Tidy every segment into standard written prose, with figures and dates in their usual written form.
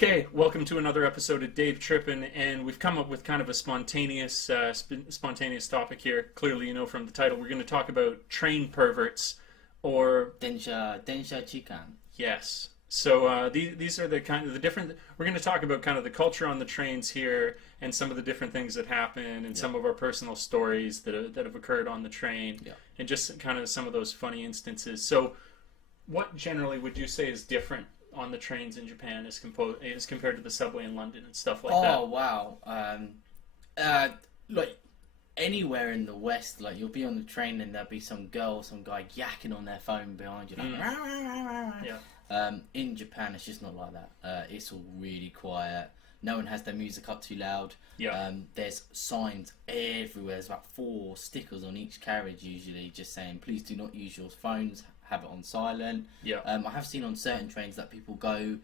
Okay, welcome to another episode of Dave Trippin', and we've come up with kind of a spontaneous topic here. Clearly, you know from the title, we're going to talk about train perverts, or Densha chikan. yes. So these are the kind of the different. We're going to talk about kind of the culture on the trains here, and some of the different things that happen, and some of our personal stories that have occurred on the train, and just kind of some of those funny instances. So, what generally would you say is different on the trains in Japan as compared to the subway in London and stuff like that? Oh wow! Like anywhere in the West, like you'll be on the train and there'll be some girl, some guy yakking on their phone behind you, like rah, rah, rah, rah. Yeah. In Japan, it's just not like that. It's all really quiet. No one has their music up too loud. Yeah. There's signs everywhere. There's about 4 stickers on each carriage, usually, just saying, "Please do not use your phones. Have it on silent." Yeah. I have seen on certain trains that people go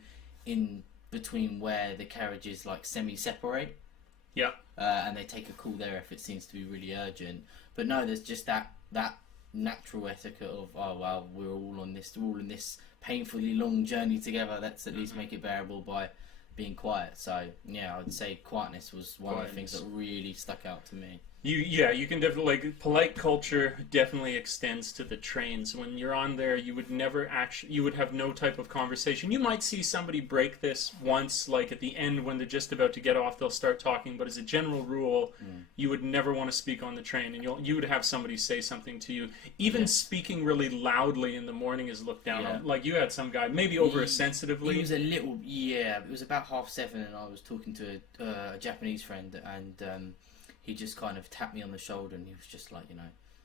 in between where the carriages like semi-separate. Yeah. And they take a call there if it seems to be really urgent. But no, there's just that natural etiquette of, oh well, we're all in this painfully long journey together. Let's at least make it bearable by being quiet. So yeah, I would say quietness was one of the things that really stuck out to me. You can definitely, like, polite culture definitely extends to the trains. When you're on there, you would have no type of conversation. You might see somebody break this once, like at the end when they're just about to get off, they'll start talking. But as a general rule, you would never want to speak on the train, and you would have somebody say something to you. Even speaking really loudly in the morning is looked down on. Like you had some guy, maybe over-sensitively. He was a little, it was about 7:30, and I was talking to a Japanese friend, and he just kind of tapped me on the shoulder, and he was just like,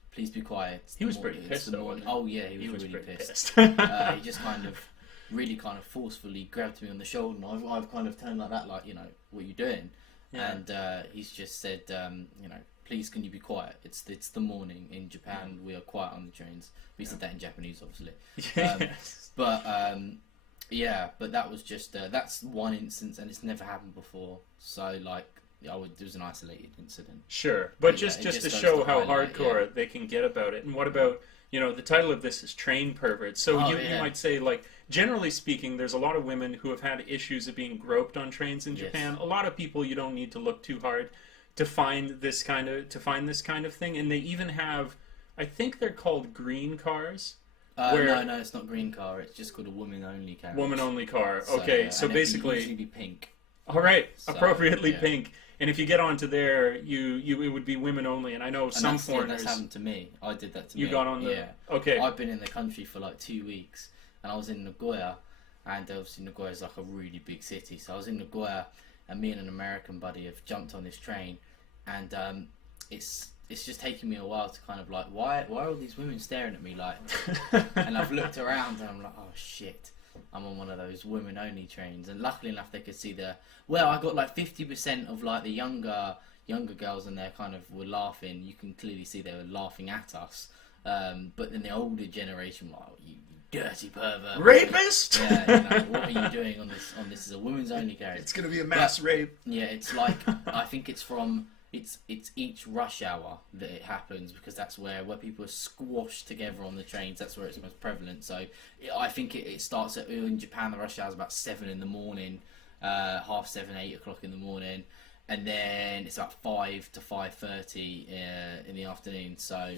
please be quiet. He was pretty pissed though. Oh yeah, he was really pissed. He just kind of forcefully grabbed me on the shoulder, and I've kind of turned like that, like, what are you doing? Yeah. And he's just said, please can you be quiet? It's the morning in Japan. We are quiet on the trains. We said that in Japanese, obviously. Yes. But that was just that's one instance, and it's never happened before. So like, it was an isolated incident. Sure, but just to show how hardcore they can get about it. And what about, the title of this is Train Perverts. So you might say, like, generally speaking, there's a lot of women who have had issues of being groped on trains in Japan. A lot of people, you don't need to look too hard to find this kind of thing. And they even have, I think they're called green cars. No, it's not green car. It's just called a woman-only car. Woman-only car. Okay, so basically, it would usually be pink. All right, appropriately pink. And if you get onto there, it would be women only. And I know some foreigners. That's happened to me. I did that to me. You got on the... Yeah. Okay. I've been in the country for like 2 weeks, and I was in Nagoya, and obviously Nagoya is like a really big city. So I was in Nagoya, and me and an American buddy have jumped on this train, and it's just taking me a while to kind of like, why are all these women staring at me like? And I've looked around, and I'm like, oh shit. I'm on one of those women-only trains, and luckily enough, they could see I got like 50% of like the younger girls, and they kind of were laughing. You can clearly see they were laughing at us. But then the older generation, like, oh, you dirty pervert, rapist! Yeah, what are you doing on this? This is a women's-only carriage. It's gonna be a mass rape. Yeah, it's like I think it's from. It's each rush hour that it happens, because that's where people are squashed together on the trains. That's where it's most prevalent. So I think it starts in Japan. The rush hour is about 7 in the morning, 7:30, 8 o'clock in the morning, and then it's about 5 to 5:30 in the afternoon. So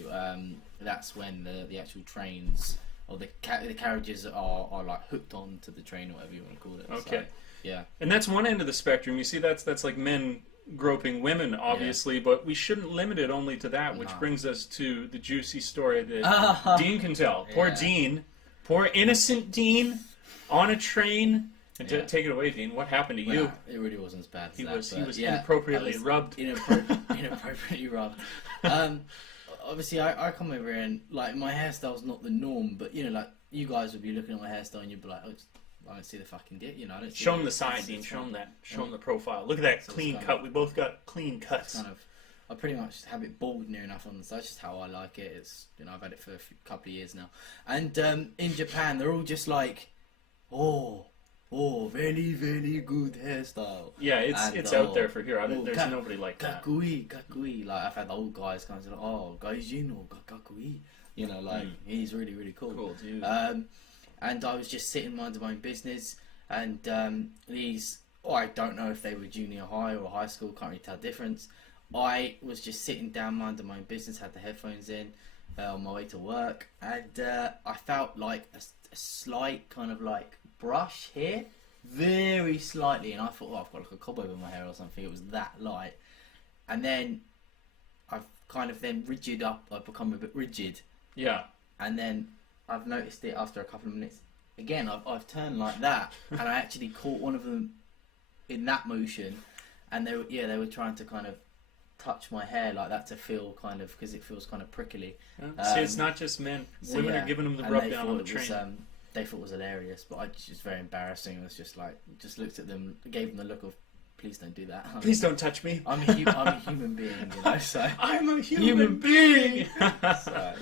that's when the actual trains or the carriages are like hooked on to the train, or whatever you want to call it. Okay. So, yeah. And that's one end of the spectrum. You see, that's like men groping women, obviously, but we shouldn't limit it only to that, which brings us to the juicy story that Dean can tell. Poor Dean, poor innocent Dean, on a train. And take it away, Dean. What happened to you? It really wasn't as bad as he that. Was inappropriately rubbed. Inappropriately rubbed. Obviously, I come over here, and like, my hairstyle's not the norm, but like, you guys would be looking at my hairstyle and you'd be like, oh, I don't see the fucking dip, I don't see. Show him the side, Dean. Show him that. Show him the profile. Look at that clean cut. We both got clean cuts. I pretty much have it bald near enough on the side. That's just how I like it. It's I've had it for a couple of years now. And in Japan, they're all just like, oh, very, very good hairstyle. Yeah, it's out there for here. There's nobody like that. Kakui. Like, I've had the old guys kind of say, oh, gaijin or kakui. He's really, really cool. Cool dude. And I was just sitting minding my own business, And these, I don't know if they were junior high or high school, can't really tell the difference. I was just sitting down minding my own business, had the headphones in on my way to work, and I felt like a slight kind of like brush here, very slightly, and I thought, I've got like a cobweb in my hair or something. It was that light, and then I've kind of then rigid up. I've become a bit rigid. Yeah. And then I've noticed it after a couple of minutes. Again, I've turned like that, and I actually caught one of them in that motion, and they were trying to kind of touch my hair like that to feel kind of, because it feels kind of prickly. See, it's not just men. Women are giving them the rub down on the train. They thought it was hilarious, but it was just very embarrassing. It was just like, just looked at them, gave them the look of, please don't do that. Please don't touch me. I'm a human being, you know. So I'm a human being. So,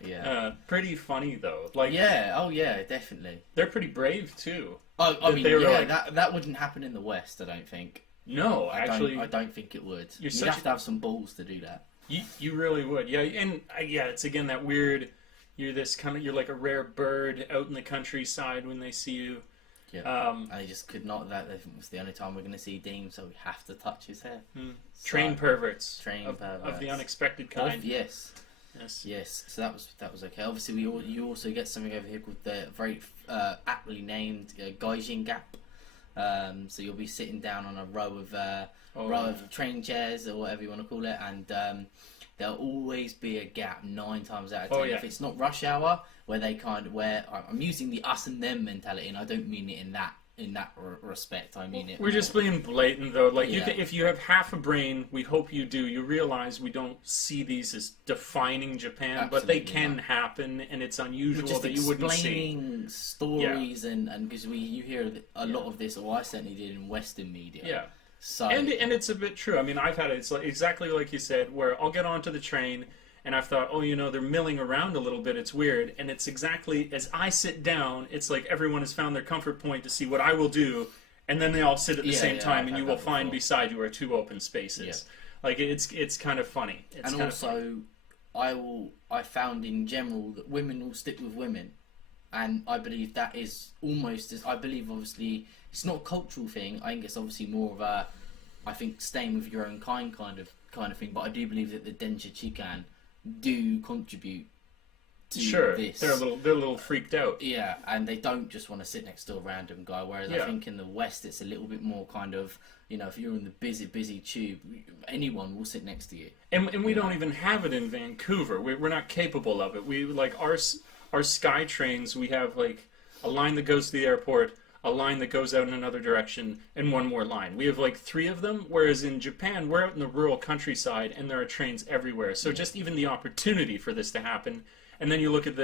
yeah. Pretty funny though. Like, yeah. Oh yeah, definitely. They're pretty brave too. Oh, I mean, yeah, like, that wouldn't happen in the West, I don't think. No, I don't think it would. You'd have to have some balls to do that. You really would, yeah. And it's again that weird. You're like a rare bird out in the countryside when they see you. Yeah. And they just could not. That was the only time we're going to see Dean, so we have to touch his hair. So, train perverts. Perverts Of the unexpected kind. Yes. So that was okay. Obviously, you also get something over here called the very aptly named Gaijin Gap. So you'll be sitting down on a row of train chairs or whatever you want to call it, and there'll always be a gap 9 times out of 10. If it's not rush hour, where I'm using the us and them mentality, and I don't mean it in that respect. I mean it. We're just being blatant though. Like if you have half a brain, we hope you do. You realize we don't see these as defining Japan, Absolutely but they can happen, and it's unusual that you wouldn't see. Explaining stories and because you hear a lot of this, or I certainly did in Western media. Yeah. So and it's a bit true. I mean, I've had it. It's like, exactly like you said, where I'll get onto the train and I've thought, they're milling around a little bit. It's weird, and it's exactly as I sit down. It's like everyone has found their comfort point to see what I will do, and then they all sit at the same time, and you will find beside you are 2 open spaces. Yeah. Like it's kind of funny. And also, I found in general that women will stick with women. And I believe that is almost as, I believe obviously it's not a cultural thing. I think it's obviously more of a, I think staying with your own kind of thing. But I do believe that the Densha Chikan do contribute to this. They're a little freaked out. Yeah, and they don't just want to sit next to a random guy. Whereas I think in the West it's a little bit more kind of, if you're in the busy tube, anyone will sit next to you. And we don't even have it in Vancouver. We're not capable of it. We like our sky trains, we have like a line that goes to the airport, a line that goes out in another direction, and one more line. We have like 3 of them, whereas in Japan, we're out in the rural countryside, and there are trains everywhere. So just even the opportunity for this to happen. And then you look at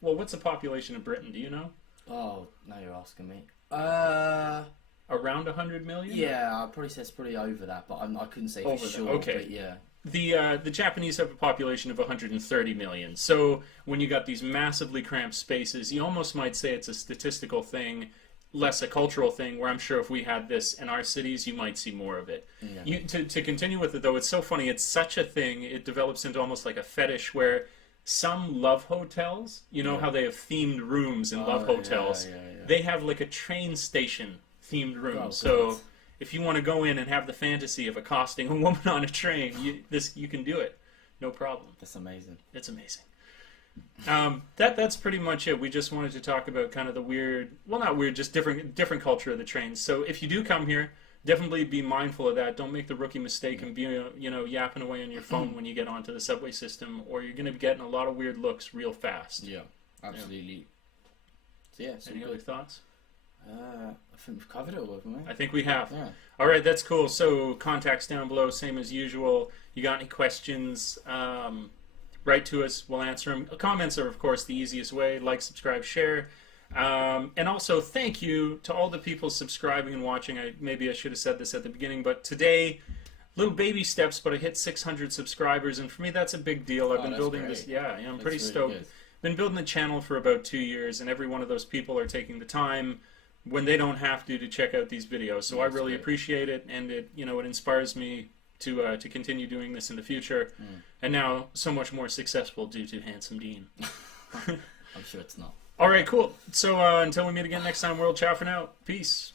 what's the population of Britain, do you know? Oh, now you're asking me. Around 100 million? Yeah, I'd probably say it's probably over that, but I couldn't say for sure. Okay. But yeah. The Japanese have a population of 130 million. So when you got these massively cramped spaces, you almost might say it's a statistical thing, less a cultural thing, where I'm sure if we had this in our cities, you might see more of it. Yeah. To continue with it, though, it's so funny. It's such a thing. It develops into almost like a fetish where some love hotels, how they have themed rooms in love hotels, they have like a train station themed room. Oh, so if you want to go in and have the fantasy of accosting a woman on a train, you can do it, no problem. That's amazing. It's amazing. That's pretty much it. We just wanted to talk about kind of the weird, well, not weird, just different culture of the trains. So if you do come here, definitely be mindful of that. Don't make the rookie mistake and be yapping away on your phone when you get onto the subway system, or you're going to be getting a lot of weird looks real fast. Yeah, absolutely. Yeah. So any other thoughts? I think we've covered it all, haven't we? I think we have. Yeah. All right, that's cool. So contacts down below, same as usual. You got any questions? Write to us. We'll answer them. Comments are, of course, the easiest way. Like, subscribe, share. And also, thank you to all the people subscribing and watching. Maybe I should have said this at the beginning, but today, little baby steps, but I hit 600 subscribers, and for me, that's a big deal. I've been building great. this. Yeah, I'm pretty really stoked. good. Been building the channel for about 2 years, and every one of those people are taking the time when they don't have to check out these videos. So I really appreciate it, and it it inspires me to continue doing this in the future. And now so much more successful due to Handsome Dean. I'm sure it's not. All right, cool. So until we meet again next time, world, ciao for now. Peace.